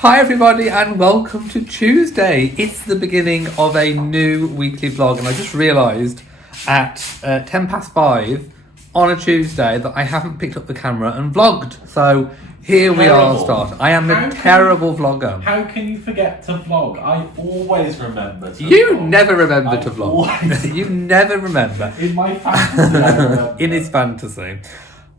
Hi everybody and welcome to Tuesday. It's the beginning of a new weekly vlog and I just realised at 5:10 on a Tuesday that I haven't picked up the camera and vlogged. So here we are starting. I am a terrible vlogger. How can you forget to vlog? I always remember to You vlog. never remember to vlog. You never remember. In my fantasy, I remember. In his fantasy.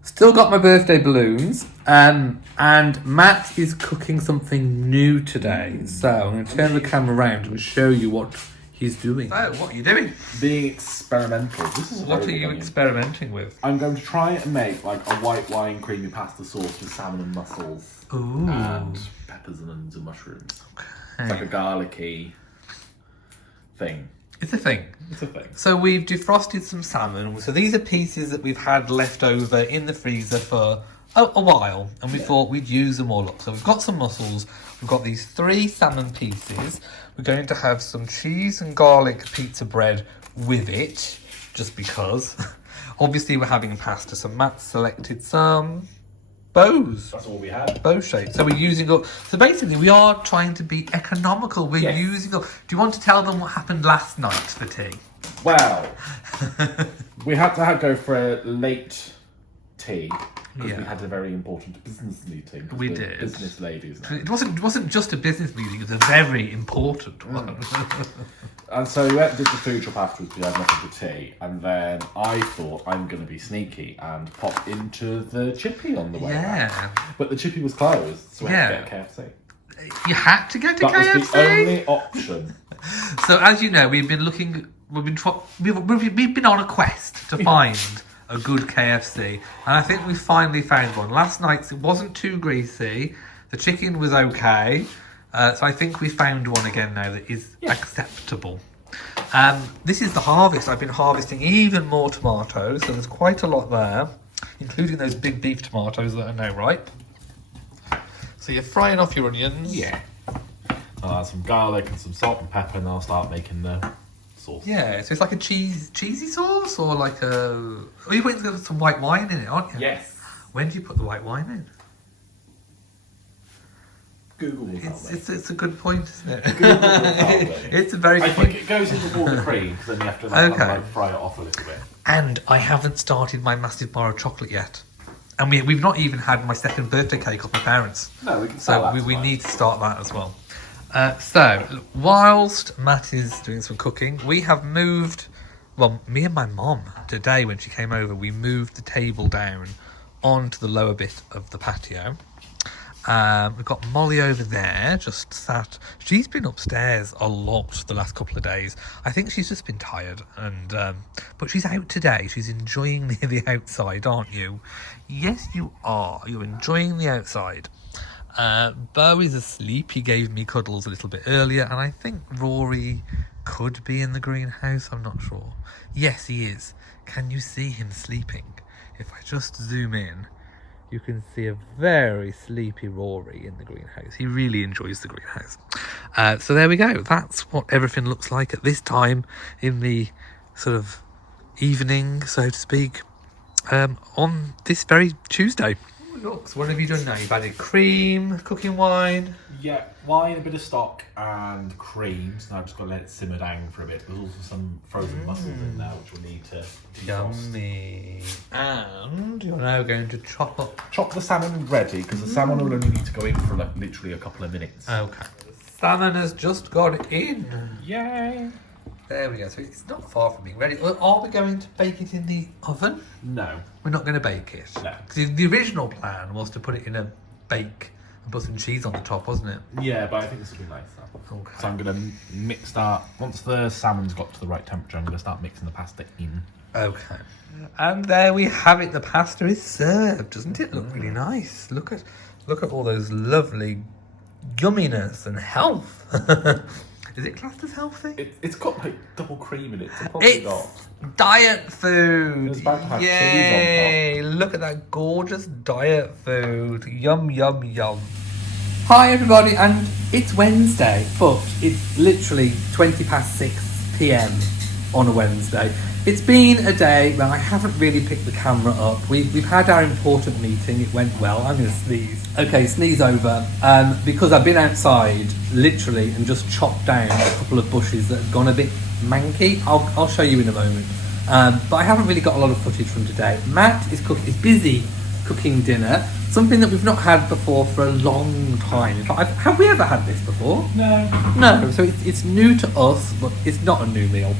Still got my birthday balloons, and Matt is cooking something new today. So I'm going to turn the camera around and show you what he's doing. So, what are you doing? Being experimental. This is What are you experimenting with? I'm going to try and make like a white wine creamy pasta sauce with salmon and mussels. Ooh. And peppers and onions and mushrooms. Okay. It's like a garlicky thing. It's a thing. It's a thing. So we've defrosted some salmon. So these are pieces that we've had left over in the freezer for a while, and we thought we'd use them all up. So we've got some mussels. We've got these 3 salmon pieces. We're going to have some cheese and garlic pizza bread with it, just because. Obviously we're having pasta, so Matt selected some bows. That's all we had. Bow shape. So we're using up. So basically, we are trying to be economical. We're using up. Do you want to tell them what happened last night for tea? Well, we had to go for a late tea because we had a very important business meeting. We did. Business ladies. It wasn't just a business meeting. It was a very important one. And so we went and did the food shop afterwards. We had nothing for tea, and then I thought I'm going to be sneaky and pop into the chippy on the way back. But the chippy was closed, so we had to get KFC. You had to get to KFC? That was the only option. So as you know, we've been looking. We've been on a quest to find a good KFC, and I think we finally found one. Last night's it wasn't too greasy. The chicken was okay. So I think we found one again now that is acceptable. This is the harvest. I've been harvesting even more tomatoes, so there's quite a lot there, including those big beef tomatoes that are now ripe. So you're frying off your onions. Yeah. I'll add some garlic and some salt and pepper, and I'll start making the sauce. Yeah, so it's like a cheesy sauce, or like a... Oh, you're putting some white wine in it, aren't you? Yes. When do you put the white wine in? Google will tell me. It's a good point, isn't it? Google will tell me. It's a very good I point. think it goes into all the cream, because then you have to like fry it off a little bit. And I haven't started my massive bar of chocolate yet. And we've not even had my second birthday cake off my parents. No, we can start So we need to start that as well. So, whilst Matt is doing some cooking, we have moved... Well, me and my mom, today when she came over, we moved the table down onto the lower bit of the patio. We've got Molly over there, just sat. She's been upstairs a lot the last couple of days. I think she's just been tired, and but she's out today. She's enjoying the outside, aren't you? Yes, you are. You're enjoying the outside. Beau is asleep. He gave me cuddles a little bit earlier, and I think Rory could be in the greenhouse. I'm not sure. Yes, he is. Can you see him sleeping? If I just zoom in, you can see a very sleepy Rory in the greenhouse. He really enjoys the greenhouse. So there we go. That's what everything looks like at this time in the sort of evening, so to speak, on this very Tuesday. Look, so what have you done now? You've added cream, cooking wine. Yeah, wine, a bit of stock, and cream. So now I've just got to let it simmer down for a bit. There's also some frozen mussels in there, which we'll need to defrost. Yummy. And you're now going to chop up. Chop the salmon ready, because the salmon will only need to go in for like literally a couple of minutes. Okay. Salmon has just got in. Yay! There we go. So it's not far from being ready. Are we going to bake it in the oven? No. We're not going to bake it. No. Because the original plan was to put it in a bake and put some cheese on the top, wasn't it? Yeah, but I think this will be nice. Okay. So I'm going to mix that. Once the salmon's got to the right temperature, I'm going to start mixing the pasta in. Okay. And there we have it. The pasta is served. Doesn't it look really nice? Look at all those lovely yumminess and health. Is it classed as healthy? It's got like double cream in it. So probably not. Diet food. It's about to have Yay! cheese on top. Look at that gorgeous diet food. Yum, yum, yum. Hi everybody, and it's Wednesday, but it's literally 6:20 p.m. on a Wednesday. It's been a day where I haven't really picked the camera up. We've had our important meeting. It went well. I'm going to sneeze. Okay, sneeze over. Because I've been outside, literally, and just chopped down a couple of bushes that have gone a bit manky. I'll show you in a moment. But I haven't really got a lot of footage from today. Matt is busy cooking dinner. Something that we've not had before for a long time. In fact, have we ever had this before? No. No, so it's new to us, but it's not a new meal.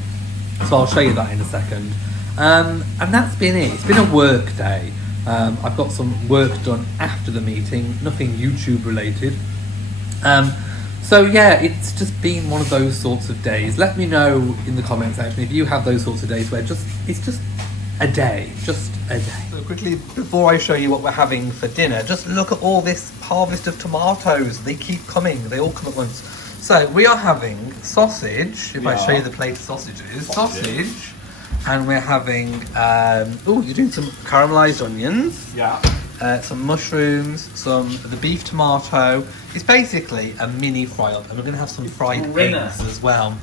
So I'll show you that in a second. And that's been it. It's been a work day. I've got some work done after the meeting, nothing YouTube related. So yeah, it's just been one of those sorts of days. Let me know in the comment section if you have those sorts of days where it's just a day, just a day. So quickly, before I show you what we're having for dinner, just look at all this harvest of tomatoes. They keep coming, they all come at once. So we are having sausage, if I show you the plate of sausages, sausage, and we're having, you're doing some caramelised onions. Yeah. Some mushrooms, the beef tomato. It's basically a mini fry-up, and we're going to have some fried eggs as well.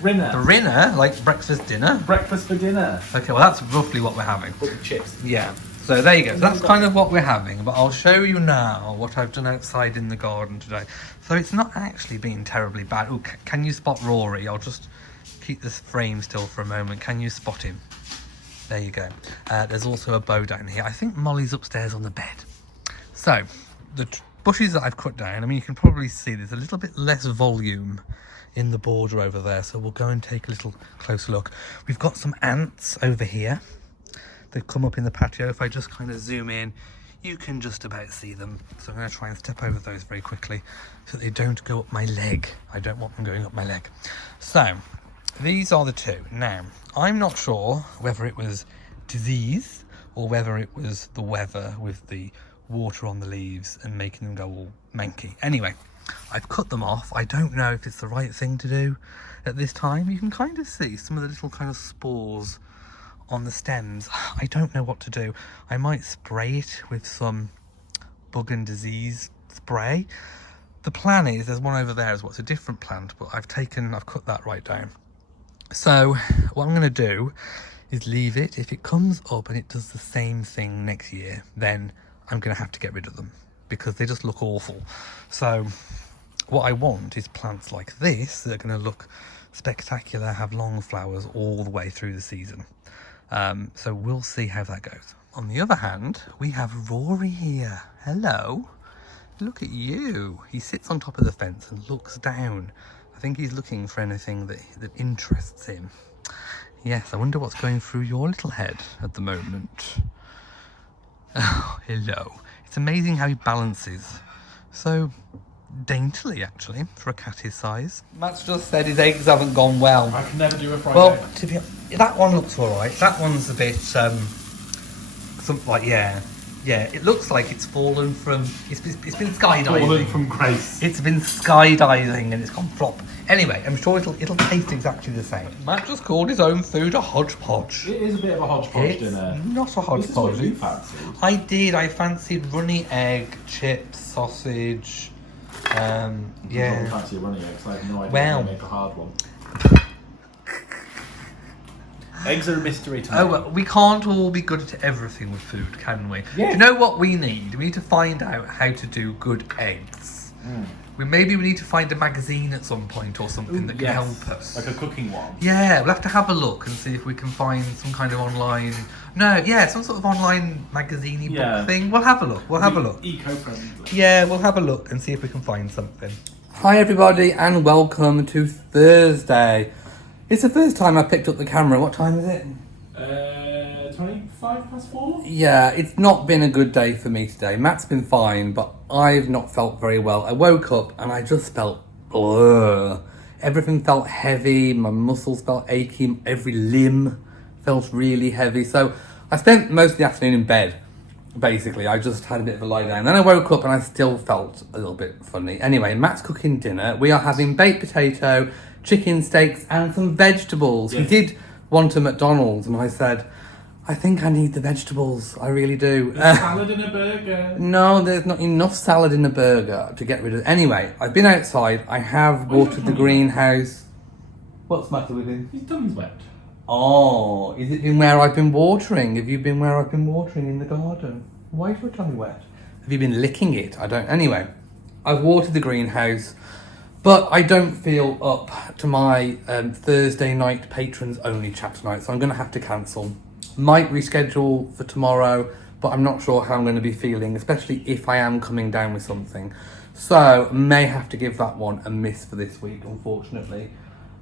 Rinner, like breakfast dinner? Breakfast for dinner. Okay, well that's roughly what we're having. With chips. Yeah, so there you go. So that's kind of what we're having, but I'll show you now what I've done outside in the garden today. So it's not actually been terribly bad. Oh, can you spot Rory? I'll just keep this frame still for a moment. Can you spot him? There you go. There's also a bow down here. I think Molly's upstairs on the bed. So, the bushes that I've cut down, I mean, you can probably see there's a little bit less volume in the border over there, so we'll go and take a little closer look. We've got some ants over here. They've come up in the patio. If I just kind of zoom in, you can just about see them. So I'm going to try and step over those very quickly so they don't go up my leg. I don't want them going up my leg. So, these are the two. Now, I'm not sure whether it was disease or whether it was the weather with the water on the leaves and making them go all manky. Anyway, I've cut them off. I don't know if it's the right thing to do at this time. You can kind of see some of the little kind of spores on the stems. I don't know what to do. I might spray it with some bug and disease spray. The plan is, there's one over there as well. It's a different plant, but I've cut that right down. So what I'm going to do is leave it. If it comes up and it does the same thing next year, then I'm going to have to get rid of them because they just look awful. So what I want is plants like this that are going to look spectacular, have long flowers all the way through the season. So we'll see how that goes. On the other hand, we have Rory here. Hello. Look at you. He sits on top of the fence and looks down. I think he's looking for anything that interests him. Yes, I wonder what's going through your little head at the moment. Oh, hello. It's amazing how he balances so daintily, actually, for a cat his size. Matt's just said his eggs haven't gone well. I can never do a fried Well, egg. that one looks all right. That one's a bit, yeah, it looks like it's fallen from, it's been skydiving. Fallen from grace. It's been skydiving and it's gone flop. Anyway, I'm sure it'll taste exactly the same. Matt just called his own food a hodgepodge. It is a bit of a hodgepodge dinner. Not a hodgepodge. This is what you fancied. I did. I fancied runny egg, chips, sausage. Yeah. I don't fancy a runny egg, so I have no idea how to make a hard one. Eggs are a mystery to me. Oh, well, we can't all be good at everything with food, can we? Yeah. Do you know what we need? We need to find out how to do good eggs. Maybe we need to find a magazine at some point or something that can help us. Like a cooking one. Yeah, we'll have to have a look and see if we can find some kind of online... some sort of online magazine-y book thing. We'll have a look. Eco-friendly. Yeah, we'll have a look and see if we can find something. Hi everybody and welcome to Thursday. It's the first time I picked up the camera. What time is it? 4:25? Yeah, it's not been a good day for me today. Matt's been fine, but I've not felt very well. I woke up and I just felt everything felt heavy, my muscles felt achy, every limb felt really heavy. So I spent most of the afternoon in bed, basically. I just had a bit of a lie down. Then I woke up and I still felt a little bit funny. Anyway, Matt's cooking dinner. We are having baked potato, chicken steaks and some vegetables. He did want a McDonald's and I said, I think I need the vegetables. I really do. There's salad in a burger. No, there's not enough salad in a burger to get rid of it. Anyway, I've been outside. I have watered the greenhouse. What's the matter with him? His tummy's wet. Oh, is it been where I've been watering? Have you been where I've been watering in the garden? Why is your tummy wet? Have you been licking it? I don't. Anyway, I've watered the greenhouse, but I don't feel up to my Thursday night patrons only chat tonight, so I'm going to have to cancel. Might reschedule for tomorrow, but I'm not sure how I'm going to be feeling, especially if I am coming down with something. So, may have to give that one a miss for this week, unfortunately.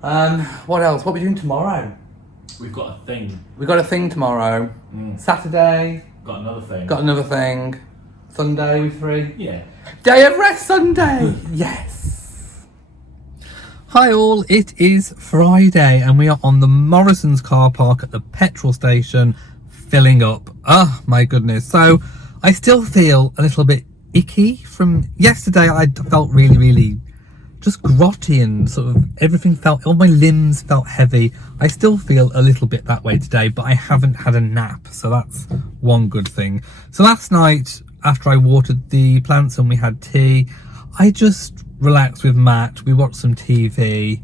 What else? What are we doing tomorrow? We've got a thing. We got a thing tomorrow. Saturday. Got another thing. Got another thing. Sunday, we free? Yeah. Day of rest Sunday! Yes! Hi all, it is Friday and we are on the Morrison's car park at the petrol station filling up. Oh my goodness. So I still feel a little bit icky from yesterday. I felt really just grotty and sort of everything felt, all my limbs felt heavy. I still feel a little bit that way today, but I haven't had a nap, so that's one good thing. So last night, after I watered the plants and we had tea, I just relaxed with Matt, we watched some TV,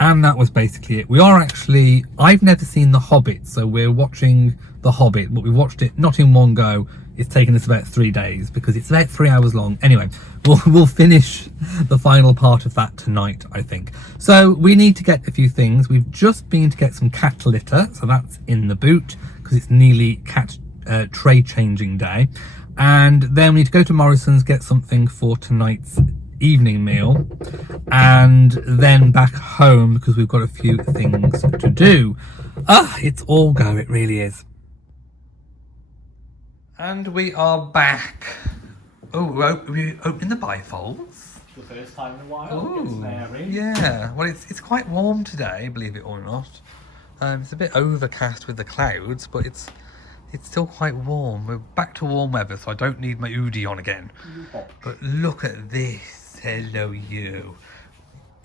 and that was basically it. We are actually, I've never seen The Hobbit, so we're watching The Hobbit, but we watched it not in one go. It's taken us about 3 days because it's about 3 hours long. Anyway, we'll finish the final part of that tonight, I think. So we need to get a few things. We've just been to get some cat litter, so that's in the boot because it's nearly cat tray changing day. And then we need to go to Morrison's, get something for tonight's evening meal, and then back home because we've got a few things to do. It's all go, it really is. And we are back. Oh, we're opening the bifolds. The first time in a while. Oh, it's airy. yeah. Well, it's quite warm today, believe it or not. It's a bit overcast with the clouds, but it's still quite warm. We're back to warm weather, so I don't need my hoodie on again. But look at this. Hello, you.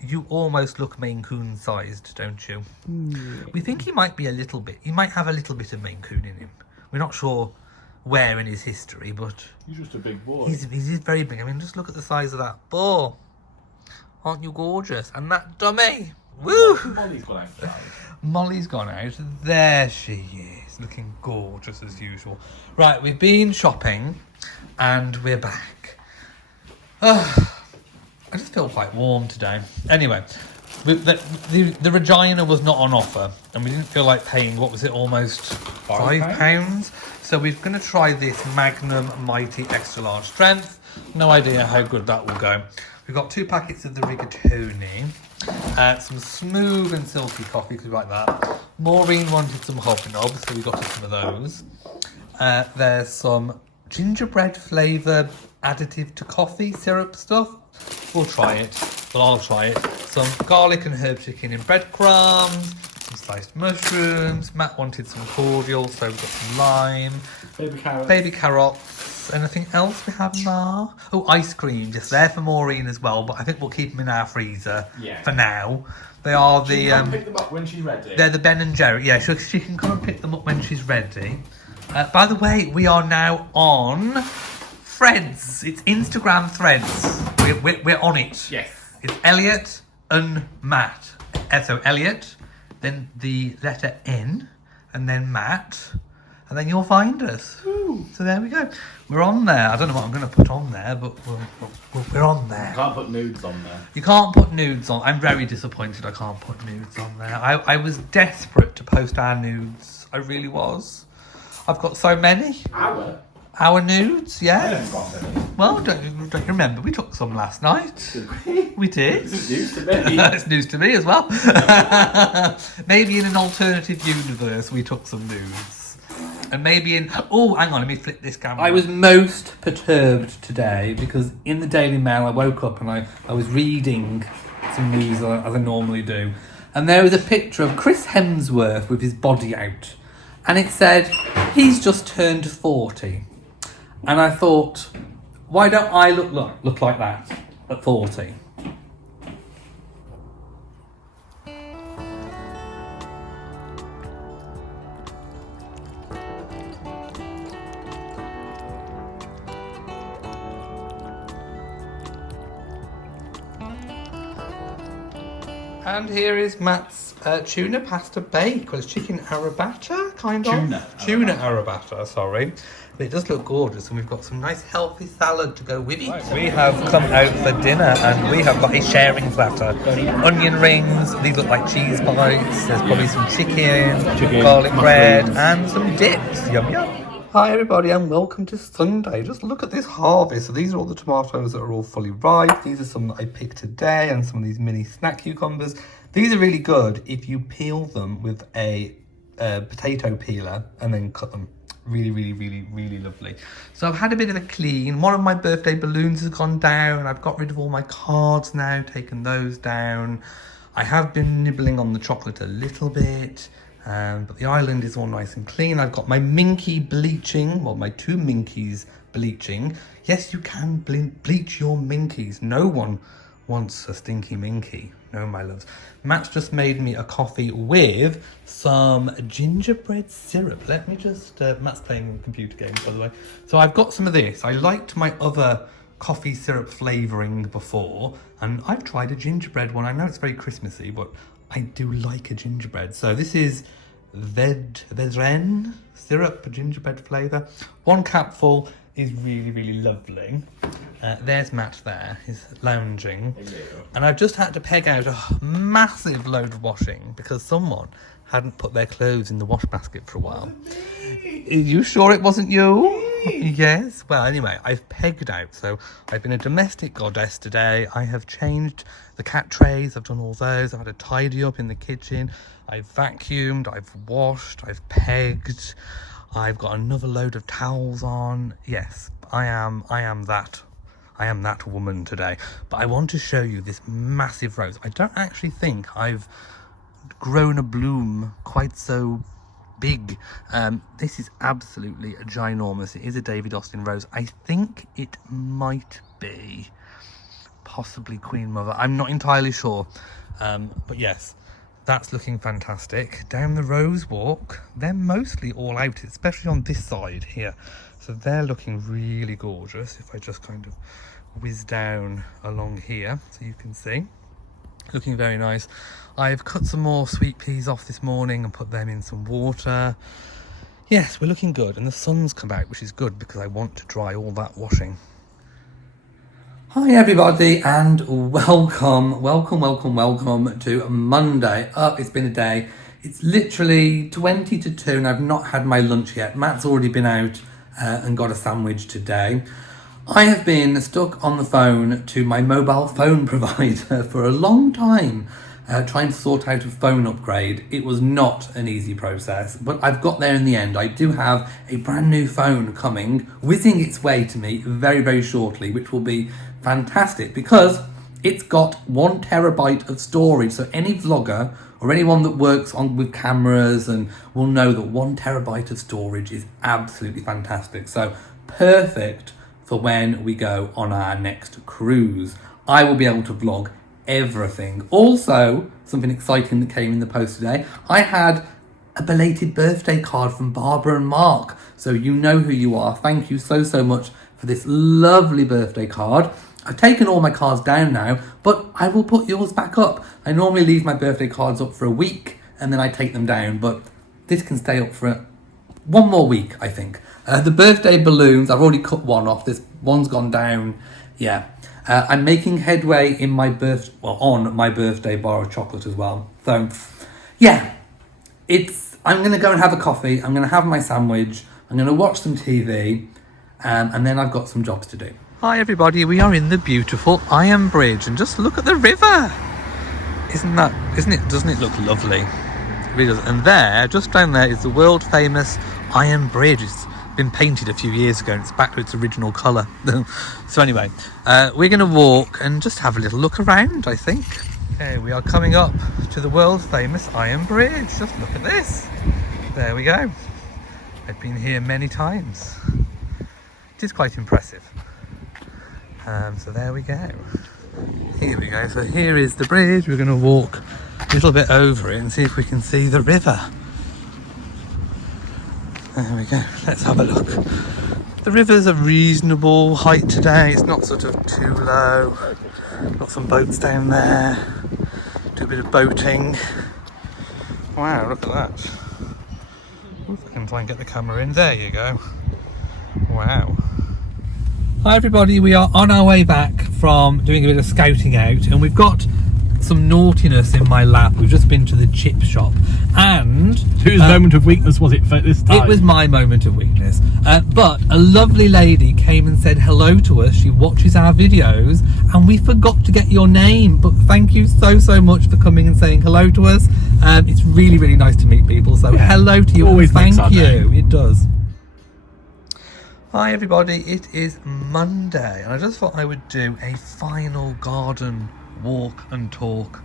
You almost look Maine Coon sized, don't you? We think he might be a little bit. He might have a little bit of Maine Coon in him. We're not sure where in his history, but He's just a big boy. he's very big. I mean, just look at the size of that boar. Aren't you gorgeous? And that dummy. Woo! Molly's gone outside. Molly's gone out. There she is, looking gorgeous as usual. Right, we've been shopping and we're back. I just feel quite warm today. Anyway, the Regina was not on offer and we didn't feel like paying, what was it, almost £5? So we're going to try this Magnum Mighty Extra Large Strength. No idea how good that will go. We've got 2 packets of the rigatoni, some smooth and silky coffee because we like that. Maureen wanted some hobnob, so we got her some of those. There's some gingerbread flavour additive to coffee syrup stuff. We'll try it. Well, I'll try it. Some garlic and herb chicken in breadcrumbs. Some sliced mushrooms. Matt wanted some cordial, so we've got some lime. Baby carrots. Anything else we have now? Oh, ice cream, just there for Maureen as well, but I think we'll keep them in our freezer for now. They are the... She can pick them up when she's ready. They're the Ben and Jerry. Yeah, so she can come and pick them up when she's ready. By the way, we are now on Threads. It's Instagram Threads. We're on it. Yes. It's Elliot and Matt. So Elliot, then the letter N, and then Matt, and then you'll find us. Ooh. So there we go. We're on there. I don't know what I'm going to put on there, but we're on there. You can't put nudes on there. You can't put nudes on. I'm very disappointed I can't put nudes on there. I was desperate to post our nudes. I really was. I've got so many. Our nudes, yes. I haven't got any. Well, don't you remember? We took some last night. Did we? We did. This is news to me. It's news to me as well. Maybe in an alternative universe we took some nudes. And maybe in... Oh, hang on, let me flip this camera. I was most perturbed today because in the Daily Mail I woke up and I was reading some news as I normally do. And there was a picture of Chris Hemsworth with his body out. And it said, he's just turned 40. And I thought, why don't I look like that at 40? And here is Matt's tuna pasta bake. Well, it's chicken arrabbiata, kind of. Tuna Arrabbiata, sorry. But it does look gorgeous, and we've got some nice healthy salad to go with it. Right, we have come out for dinner, and we have got a sharing platter. Onion rings, these look like cheese bites. There's probably some chicken garlic bread, and some dips. Yum, yum. Hi everybody and welcome to Sunday. Just look at this harvest. So these are all the tomatoes that are all fully ripe. These are some that I picked today and some of these mini snack cucumbers. These are really good if you peel them with a potato peeler and then cut them. Really lovely. So I've had a bit of a clean. One of my birthday balloons has gone down. I've got rid of all my cards now, taken those down. I have been nibbling on the chocolate a little bit. But the island is all nice and clean. I've got my minky bleaching, well, my 2 minkies bleaching. Yes, you can bleach your minkies. No one wants a stinky minky. No, my loves. Matt's just made me a coffee with some gingerbread syrup. Let me just, Matt's playing computer games, by the way. So I've got some of this. I liked my other coffee syrup flavouring before, and I've tried a gingerbread one. I know it's very Christmassy, but I do like a gingerbread. So this is Vedren syrup, gingerbread flavour. 1 capful is really lovely. There's Matt there, he's lounging. And I've just had to peg out a massive load of washing because someone hadn't put their clothes in the wash basket for a while. Are you sure it wasn't you? Yes. Well, anyway, I've pegged out. So I've been a domestic goddess today. I have changed the cat trays. I've done all those. I've had a tidy up in the kitchen. I've vacuumed. I've washed. I've pegged. I've got another load of towels on. Yes, I am that woman today. But I want to show you this massive rose. I don't actually think I've grown a bloom quite so big. This is absolutely ginormous. It is a David Austin rose. I think it might be possibly Queen Mother. I'm not entirely sure. But yes, that's looking fantastic. Down the rose walk, they're mostly all out, especially on this side here. So they're looking really gorgeous. If I just kind of whiz down along here so you can see. Looking very nice. I've cut some more sweet peas off this morning and put them in some water. Yes, we're looking good, and the sun's come out, which is good because I want to dry all that washing. Hi everybody and welcome to Monday. It's been a day. It's literally 20 to 2 and I've not had my lunch yet. Matt's already been out and got a sandwich today. I have been stuck on the phone to my mobile phone provider for a long time, trying to sort out a phone upgrade. It was not an easy process, but I've got there in the end. I do have a brand new phone coming, whizzing its way to me very shortly, which will be fantastic because it's got 1 terabyte of storage. So any vlogger or anyone that works with cameras and will know that 1 terabyte of storage is absolutely fantastic. So perfect for when we go on our next cruise. I will be able to vlog everything. Also, something exciting that came in the post today, I had a belated birthday card from Barbara and Mark. So you know who you are. Thank you so much for this lovely birthday card. I've taken all my cards down now, but I will put yours back up. I normally leave my birthday cards up for a week and then I take them down, but this can stay up for 1 more week, I think. The birthday balloons, I've already cut one off. This one's gone down. Yeah. I'm making headway in on my birthday bar of chocolate as well. So, yeah. I'm going to go and have a coffee. I'm going to have my sandwich. I'm going to watch some TV. And then I've got some jobs to do. Hi everybody, we are in the beautiful Iron Bridge. And just look at the river. Doesn't it look lovely? It really does. And there, just down there, is the world famous Iron Bridge. It's been painted a few years ago and it's back to its original colour. So anyway, we're going to walk and just have a little look around, I think. Okay, we are coming up to the world famous Iron Bridge. Just look at this. There we go. I've been here many times. It is quite impressive. So there we go. Here we go. So here is the bridge. We're going to walk a little bit over it and see if we can see the river. There we go. Let's have a look. The river's a reasonable height today. It's not sort of too low. Got some boats down there. Do a bit of boating. Wow, look at that. If I can try and get the camera in. There you go. Wow. Hi everybody, we are on our way back from doing a bit of scouting out, and we've got some naughtiness in my lap. We've just been to the chip shop, and whose moment of weakness was it for this time? It was my moment of weakness, but a lovely lady came and said hello to us. She watches our videos, and we forgot to get your name, but thank you so much for coming and saying hello to us. It's really nice to meet people, so hello to you. Always and thank you. Day. It does. Hi everybody, it is Monday, and I just thought I would do a final garden walk and talk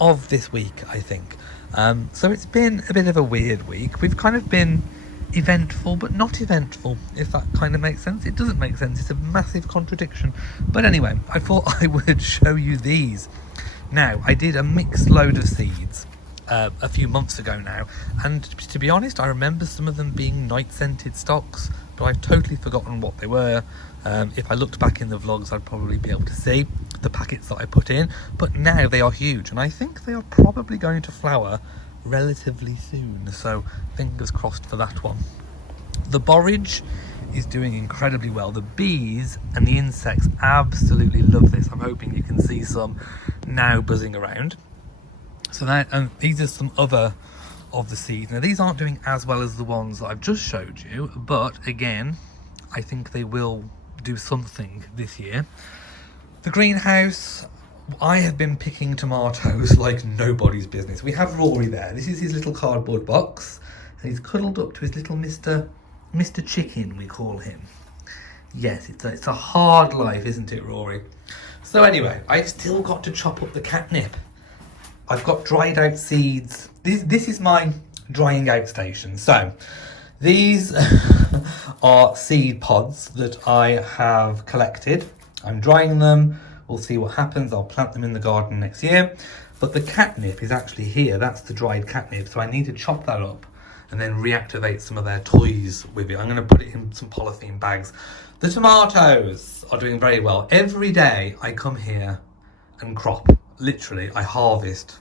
of this week, I think. So it's been a bit of a weird week. We've kind of been eventful but not eventful, if that kind of makes sense. It doesn't make sense, it's a massive contradiction. But anyway, I thought I would show you these. Now, I did a mixed load of seeds a few months ago now, and to be honest, I remember some of them being night scented stocks, but I've totally forgotten what they were. If I looked back in the vlogs, I'd probably be able to see the packets that I put in, but now they are huge, and I think they are probably going to flower relatively soon, so fingers crossed for that one. The borage is doing incredibly well. The bees and the insects absolutely love this. I'm hoping you can see some now buzzing around. So that, and these are some other of the seeds. Now these aren't doing as well as the ones that I've just showed you, but again, I think they will do something this year. The greenhouse, I have been picking tomatoes like nobody's business. We have Rory there. This is his little cardboard box, and he's cuddled up to his little Mr. Chicken, we call him. Yes, it's a hard life, isn't it, Rory? So anyway, I've still got to chop up the catnip. I've got dried out seeds. This is my drying out station. So these are seed pods that I have collected. I'm drying them. We'll see what happens. I'll plant them in the garden next year. But the catnip is actually here. That's the dried catnip. So I need to chop that up and then reactivate some of their toys with it. I'm going to put it in some polythene bags. The tomatoes are doing very well. Every day I come here and crop. Literally, I harvest.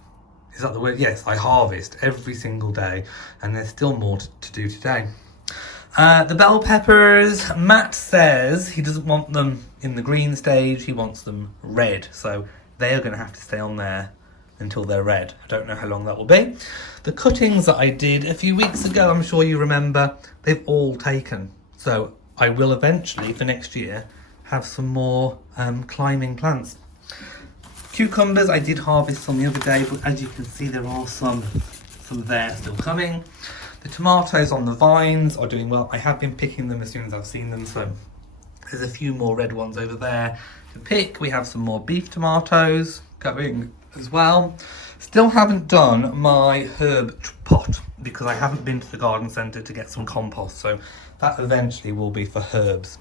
Is that the word? Yes, I harvest every single day, and there's still more to do today. The bell peppers, Matt says he doesn't want them in the green stage, he wants them red, so they are going to have to stay on there until they're red. I don't know how long that will be. The cuttings that I did a few weeks ago, I'm sure you remember, they've all taken, so I will eventually, for next year, have some more climbing plants. Cucumbers, I did harvest some the other day, but as you can see, there are some there still coming. The tomatoes on the vines are doing well. I have been picking them as soon as I've seen them, so there's a few more red ones over there to pick. We have some more beef tomatoes going as well. Still haven't done my herb pot because I haven't been to the garden centre to get some compost, so that eventually will be for herbs.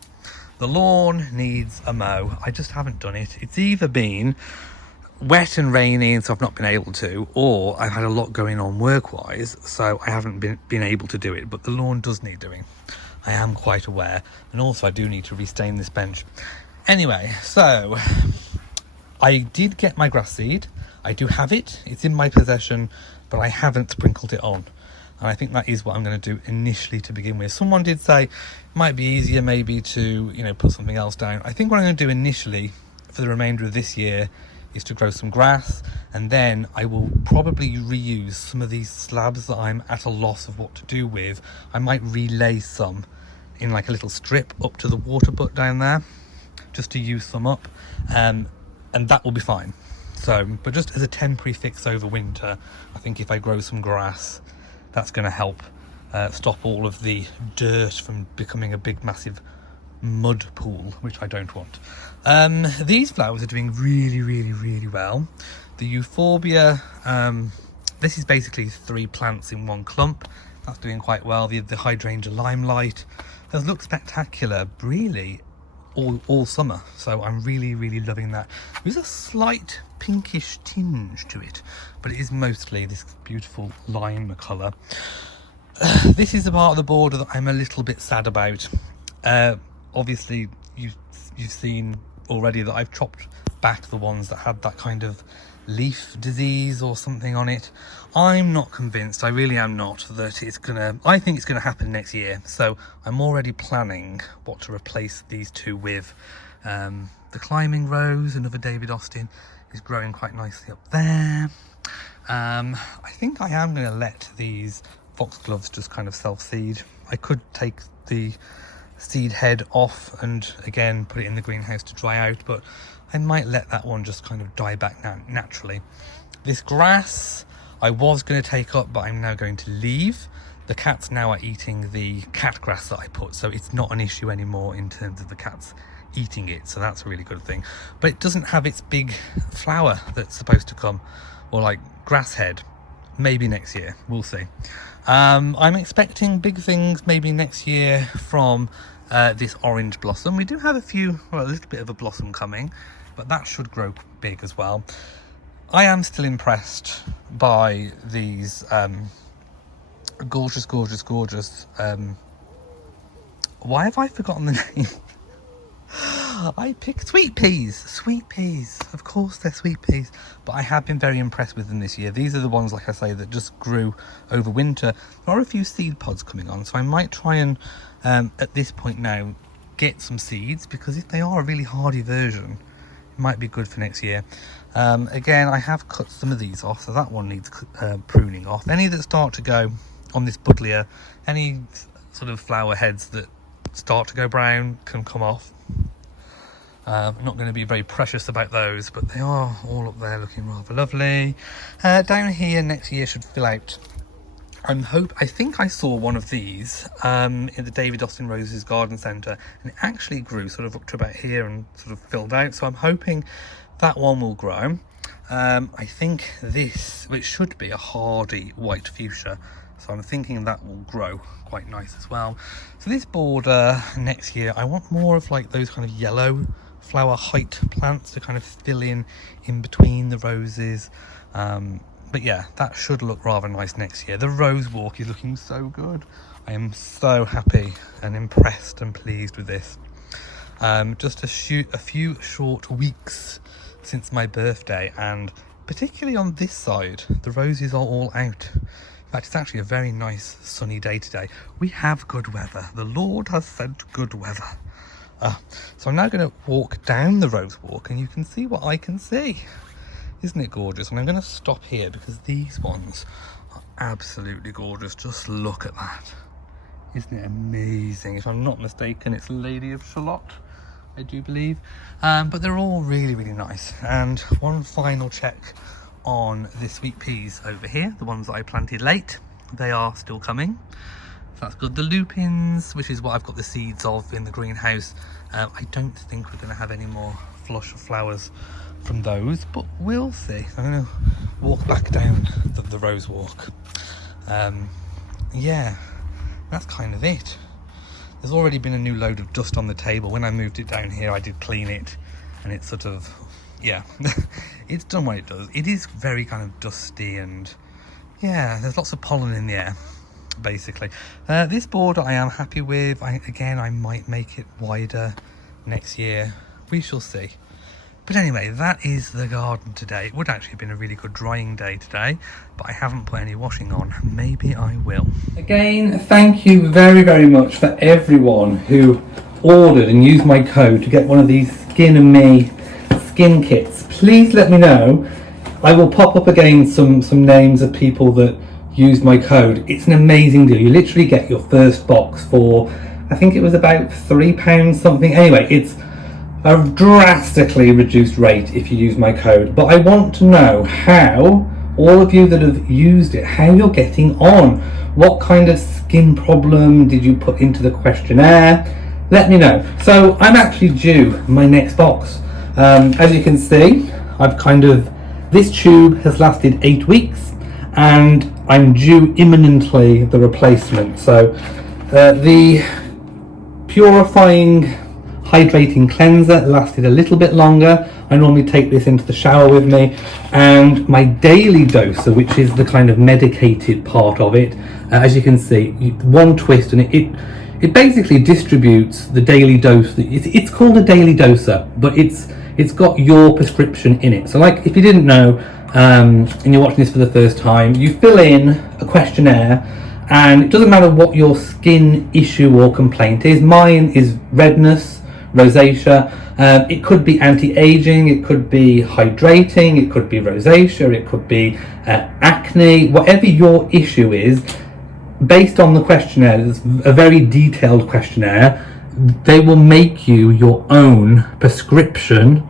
The lawn needs a mow. I just haven't done it. It's either been wet and rainy, and so I've not been able to, or I've had a lot going on work-wise, so I haven't been able to do it. But the lawn does need doing. I am quite aware, and also I do need to restain this bench. Anyway, so I did get my grass seed. I do have it. It's in my possession, but I haven't sprinkled it on. And I think that is what I'm going to do initially to begin with. Someone did say it might be easier maybe to, put something else down. I think what I'm going to do initially for the remainder of this year is to grow some grass, and then I will probably reuse some of these slabs that I'm at a loss of what to do with. I might relay some in like a little strip up to the water butt down there, just to use some up, and that will be fine. So, but just as a temporary fix over winter, I think if I grow some grass, that's going to help stop all of the dirt from becoming a big massive mud pool, which I don't want. These flowers are doing really well. The euphorbia, this is basically 3 plants in one clump. That's doing quite well. The hydrangea limelight has looked spectacular really all summer, so I'm really loving that. There's a slight pinkish tinge to it, but it is mostly this beautiful lime colour. This is the part of the border that I'm a little bit sad about. Obviously you've seen already that I've chopped back the ones that had that kind of leaf disease or something on it. I'm not convinced, I really am not, that it's gonna, I think it's gonna happen next year. So I'm already planning what to replace these two with. The climbing rose, another David Austin, is growing quite nicely up there. I think I am going to let these foxgloves just kind of self-seed. I could take the seed head off and again put it in the greenhouse to dry out, but I might let that one just kind of die back naturally. This grass I was going to take up, but I'm now going to leave. The cats now are eating the cat grass that I put, so it's not an issue anymore in terms of the cats eating it, so that's a really good thing. But it doesn't have its big flower that's supposed to come, or like grass head. Maybe next year, we'll see. I'm expecting big things maybe next year from this orange blossom. We do have a little bit of a blossom coming, but that should grow big as well. I am still impressed by these gorgeous why have I forgotten the name? I picked sweet peas, of course they're sweet peas, but I have been very impressed with them this year. These are the ones, like I say, that just grew over winter. There are a few seed pods coming on, so I might try and at this point now get some seeds, because if they are a really hardy version, it might be good for next year. Again, I have cut some of these off, so that one needs pruning off. Any that start to go on this buddleia, any sort of flower heads that start to go brown can come off. I'm not going to be very precious about those, but they are all up there looking rather lovely. Down here next year should fill out. I think I saw one of these in the David Austin Roses Garden Centre, and it actually grew sort of up to about here and sort of filled out. So I'm hoping that one will grow. I think this, which should be a hardy white fuchsia, so I'm thinking that will grow quite nice as well. So this border next year, I want more of like those kind of yellow flower height plants to kind of fill in between the roses. But yeah, that should look rather nice next year. The rose walk is looking so good. I am so happy and impressed and pleased with this. Just a few short weeks since my birthday, and particularly on this side, the roses are all out. In fact, it's actually a very nice sunny day today. We have good weather. The Lord has sent good weather. So I'm now going to walk down the rose walk, and you can see what I can see. Isn't it gorgeous? And I'm going to stop here because these ones are absolutely gorgeous. Just look at that. Isn't it amazing? If I'm not mistaken, it's Lady of Shalott, I do believe. But they're all really, really nice. And one final check on the sweet peas over here, the ones that I planted late. They are still coming. So that's good. The lupins, which is what I've got the seeds of in the greenhouse, I don't think we're going to have any more flush of flowers from those, but we'll see. I'm going to walk back down the rose walk. Yeah, that's kind of it. There's already been a new load of dust on the table. When I moved it down here, I did clean it, and it's sort of, yeah, it's done what it does. It is very kind of dusty, and yeah, there's lots of pollen in the air, basically. This border I am happy with. Again, I might make it wider next year. We shall see. But anyway, that is the garden today. It would actually have been a really good drying day today, but I haven't put any washing on. Maybe I will. Again, thank you very, very much for everyone who ordered and used my code to get one of these Skin and Me skin kits. Please let me know. I will pop up again some names of people that used my code. It's an amazing deal. You literally get your first box for, I think it was about £3 something. Anyway, it's a drastically reduced rate if you use my code. But I want to know how, all of you that have used it, how you're getting on. What kind of skin problem did you put into the questionnaire? Let me know. So I'm actually due my next box. As you can see, this tube has lasted 8 weeks, and I'm due imminently the replacement. So the purifying hydrating cleanser lasted a little bit longer. I normally take this into the shower with me, and my daily doser, which is the kind of medicated part of it, as you can see, one twist and it basically distributes the daily dose. It's called a daily doser, but it's it's got your prescription in it. So like, if you didn't know, and you're watching this for the first time, you fill in a questionnaire, and it doesn't matter what your skin issue or complaint is. Mine is redness, rosacea. It could be anti-aging, it could be hydrating, it could be rosacea, it could be acne. Whatever your issue is, based on the questionnaire, it's a very detailed questionnaire, they will make you your own prescription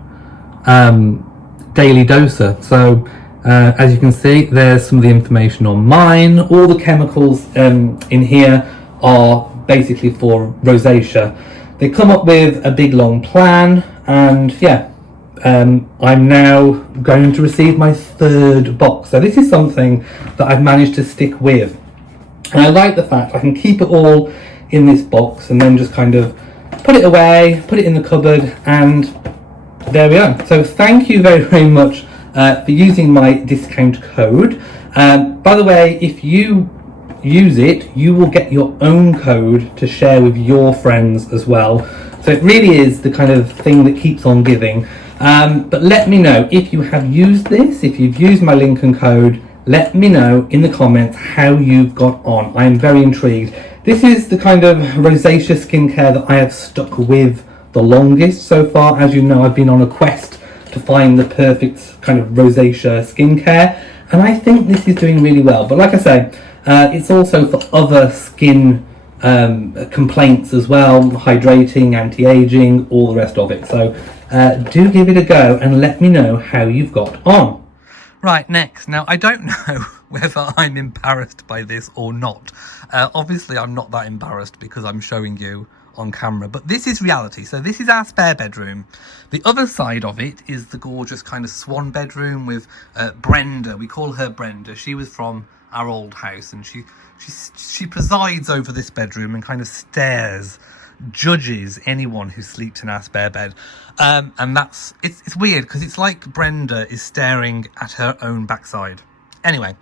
daily doser. So as you can see, there's some of the information on mine. All the chemicals in here are basically for rosacea. They come up with a big long plan, and yeah, I'm now going to receive my 3rd box. So this is something that I've managed to stick with. And I like the fact I can keep it all in this box and then just kind of put it away, put it in the cupboard, and there we are. So thank you very, very much for using my discount code. By the way, if you use it, you will get your own code to share with your friends as well. So it really is the kind of thing that keeps on giving. But let me know if you have used this, if you've used my link and code. Let me know in the comments how you've got on. I am very intrigued. This is the kind of rosacea skincare that I have stuck with the longest so far. As you know, I've been on a quest to find the perfect kind of rosacea skincare, and I think this is doing really well. But like I say, it's also for other skin complaints as well, hydrating, anti-aging, all the rest of it. So do give it a go and let me know how you've got on. Right, next. Now, I don't know whether I'm embarrassed by this or not. Obviously, I'm not that embarrassed because I'm showing you on camera, but this is reality. So this is our spare bedroom. The other side of it is the gorgeous kind of swan bedroom with Brenda. We call her Brenda. She was from our old house, and she presides over this bedroom and kind of judges anyone who sleeps in our spare bed. And it's weird because it's like Brenda is staring at her own backside. Anyway,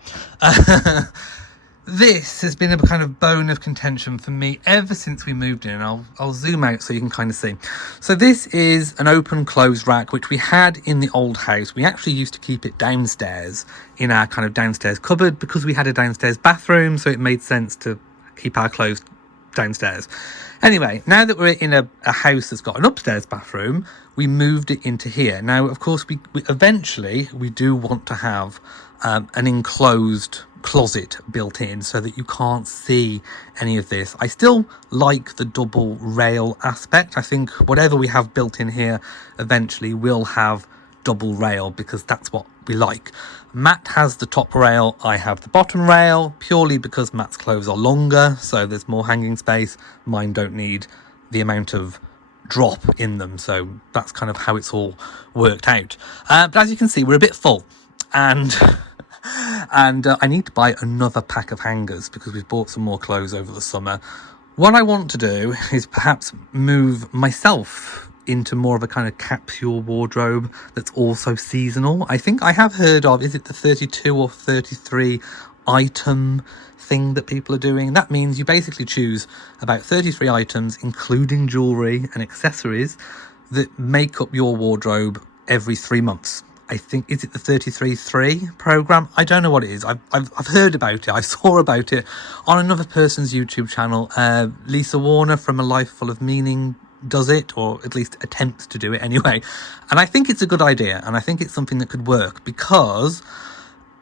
this has been a kind of bone of contention for me ever since we moved in. I'll zoom out so you can kind of see. So this is an open clothes rack which we had in the old house. We actually used to keep it downstairs in our kind of downstairs cupboard because we had a downstairs bathroom, so it made sense to keep our clothes downstairs. Anyway, now that we're in a house that's got an upstairs bathroom, we moved it into here. Now, of course, we eventually do want to have an enclosed closet built in so that you can't see any of this. I still like the double rail aspect. I think whatever we have built in here eventually will have double rail because that's what we like. Matt has the top rail, I have the bottom rail, purely because Matt's clothes are longer, so there's more hanging space. Mine don't need the amount of drop in them, so that's kind of how it's all worked out. But as you can see, we're a bit full, and I need to buy another pack of hangers because we've bought some more clothes over the summer. What I want to do is perhaps move myself into more of a kind of capsule wardrobe that's also seasonal. I think I have heard of, is it the 32 or 33 item thing that people are doing? That means you basically choose about 33 items, including jewellery and accessories, that make up your wardrobe every 3 months. I think, is it the 33-3 program? I don't know what it is. I've heard about it. I saw about it on another person's YouTube channel. Lisa Warner from A Life Full of Meaning does it, or at least attempts to do it anyway. And I think it's a good idea, and I think it's something that could work, because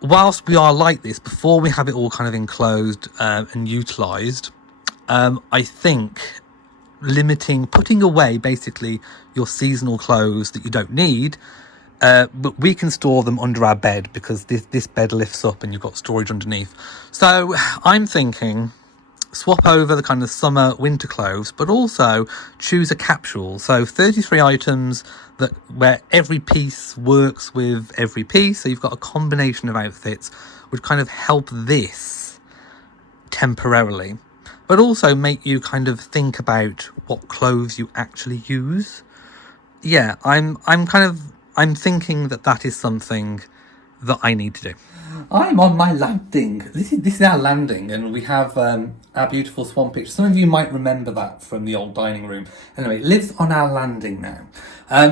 whilst we are like this, before we have it all kind of enclosed and utilised, I think putting away basically your seasonal clothes that you don't need, but we can store them under our bed because this bed lifts up and you've got storage underneath. So I'm thinking swap over the kind of summer winter clothes, but also choose a capsule. So 33 items where every piece works with every piece. So you've got a combination of outfits would kind of help this temporarily, but also make you kind of think about what clothes you actually use. Yeah, I'm thinking that is something that I need to do. I'm on my landing. This is our landing, and we have our beautiful swan picture. Some of you might remember that from the old dining room. Anyway, it lives on our landing now.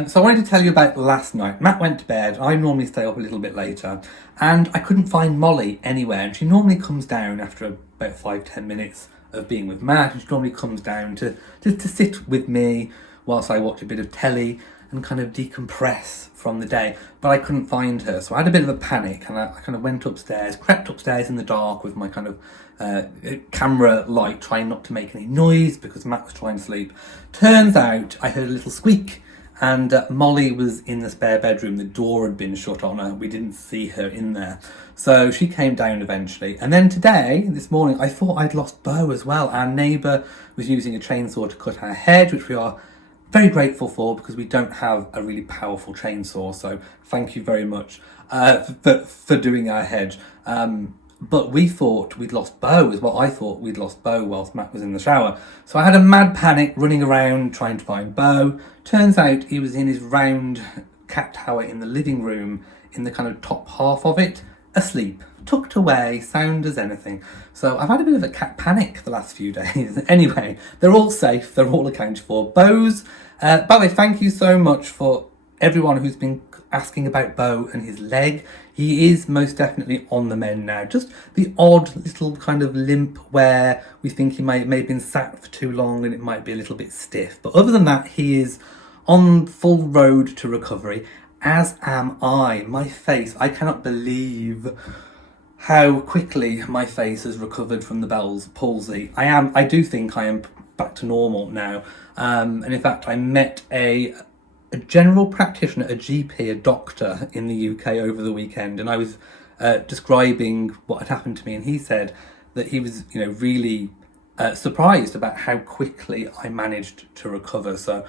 So I wanted to tell you about last night. Matt went to bed. I normally stay up a little bit later, and I couldn't find Molly anywhere. And she normally comes down after about 5-10 minutes of being with Matt. And she normally comes down to sit with me whilst I watch a bit of telly and kind of decompress from the day, but I couldn't find her. So I had a bit of a panic, and I kind of went upstairs, crept upstairs in the dark with my kind of camera light, trying not to make any noise because Matt was trying to sleep. Turns out I heard a little squeak, and Molly was in the spare bedroom. The door had been shut on her. We didn't see her in there. So she came down eventually. And then this morning, I thought I'd lost Bo as well. Our neighbour was using a chainsaw to cut our hedge, which we are very grateful for because we don't have a really powerful chainsaw. So thank you very much for doing our hedge. But we thought we'd lost Bo, is what I thought. We'd lost Bo whilst Matt was in the shower. So I had a mad panic running around trying to find Bo. Turns out he was in his round cat tower in the living room, in the kind of top half of it, asleep, tucked away, sound as anything. So I've had a bit of a cat panic the last few days. Anyway, they're all safe, they're all accounted for. Bo's, by the way, thank you so much for everyone who's been asking about Bo and his leg. He is most definitely on the mend now. Just the odd little kind of limp where we think he may have been sat for too long and it might be a little bit stiff. But other than that, he is on full road to recovery, as am I. My face, I cannot believe how quickly my face has recovered from the Bell's palsy. I do think I am back to normal now. And in fact, I met a general practitioner, a GP, a doctor in the UK over the weekend, and I was describing what had happened to me, and he said that he was, really surprised about how quickly I managed to recover. So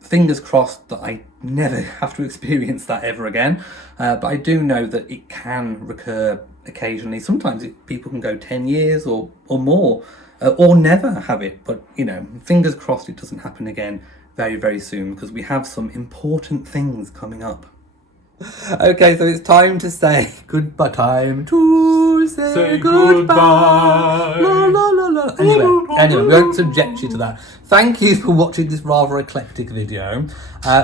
fingers crossed that I never have to experience that ever again. But I do know that it can recur occasionally. Sometimes people can go 10 years or more, or never have it. But, fingers crossed it doesn't happen again very, very soon, because we have some important things coming up. Okay, so it's time to say goodbye. Time to say goodbye. La, la, la, la. Anyway, we won't subject you to that. Thank you for watching this rather eclectic video.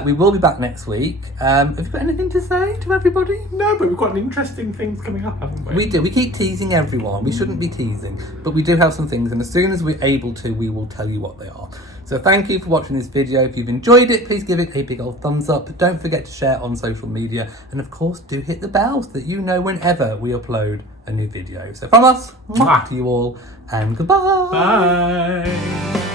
We will be back next week. Have you got anything to say to everybody? No, but we've got interesting things coming up, haven't we? We do. We keep teasing everyone. We shouldn't be teasing, but we do have some things, and as soon as we're able to, we will tell you what they are. So thank you for watching this video. If you've enjoyed it, please give it a big old thumbs up. Don't forget to share on social media. And of course, do hit the bell so that you know whenever we upload a new video. So from us, to you all, and goodbye. Bye.